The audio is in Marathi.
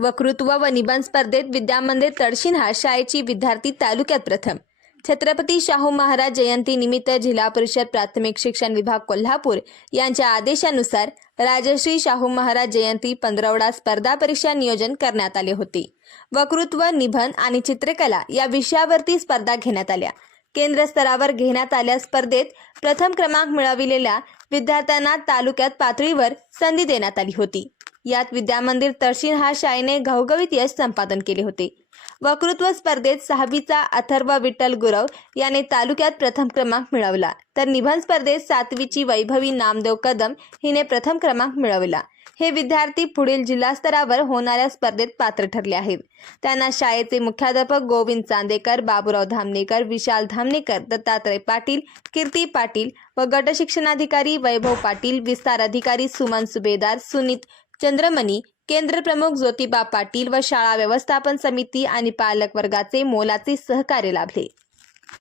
वक्तृत्व व निबंध स्पर्धेत विद्यामंदिर तडशिनहा शाळेची विद्यार्थी तालुक्यात प्रथम. छत्रपती शाहू महाराज जयंती निमित्त जिल्हा परिषद प्राथमिक शिक्षण विभाग कोल्हापूर यांच्या आदेशानुसार राजश्री शाहू महाराज जयंती पंधरवडा स्पर्धा परीक्षा नियोजन करण्यात आले होते. वक्तृत्व निबंध आणि चित्रकला या विषयावरती स्पर्धा घेण्यात आल्या. केंद्र स्तरावर घेण्यात आल्या स्पर्धेत प्रथम क्रमांक मिळविलेल्या विद्यार्थ्यांना तालुक्यात पातळीवर संधी देण्यात आली होती. यात विद्यामंदिर तर्शीन हा शाळेने घवघवीत यश संपादन केले होते. वक्तृत्व स्पर्धेत सहावीचा अथर्व विठ्ठल गुरव याने तालुक्यात प्रथम क्रमांक मिळवला. तर निबंध स्पर्धेत सातवीची वैभवी नामदेव कदम हिने प्रथम क्रमांक मिळवला. हे विद्यार्थी पुढील जिल्हास्तरावर होणाऱ्या स्पर्धेत पात्र ठरले आहेत. त्यांना शाळेचे मुख्याध्यापक गोविंद चांदेकर बाबूराव धामणेकर विशाल धामणेकर दत्तात्रय पाटील कीर्ती पाटील व गटशिक्षणाधिकारी वैभव पाटील विस्तार अधिकारी सुमन सुभेदार सुनीत चंद्रमणी केंद्रप्रमुख ज्योतिबा पाटील व शाळा व्यवस्थापन समिती आणि पालक वर्गाचे मोलाचे सहकार्य लाभले.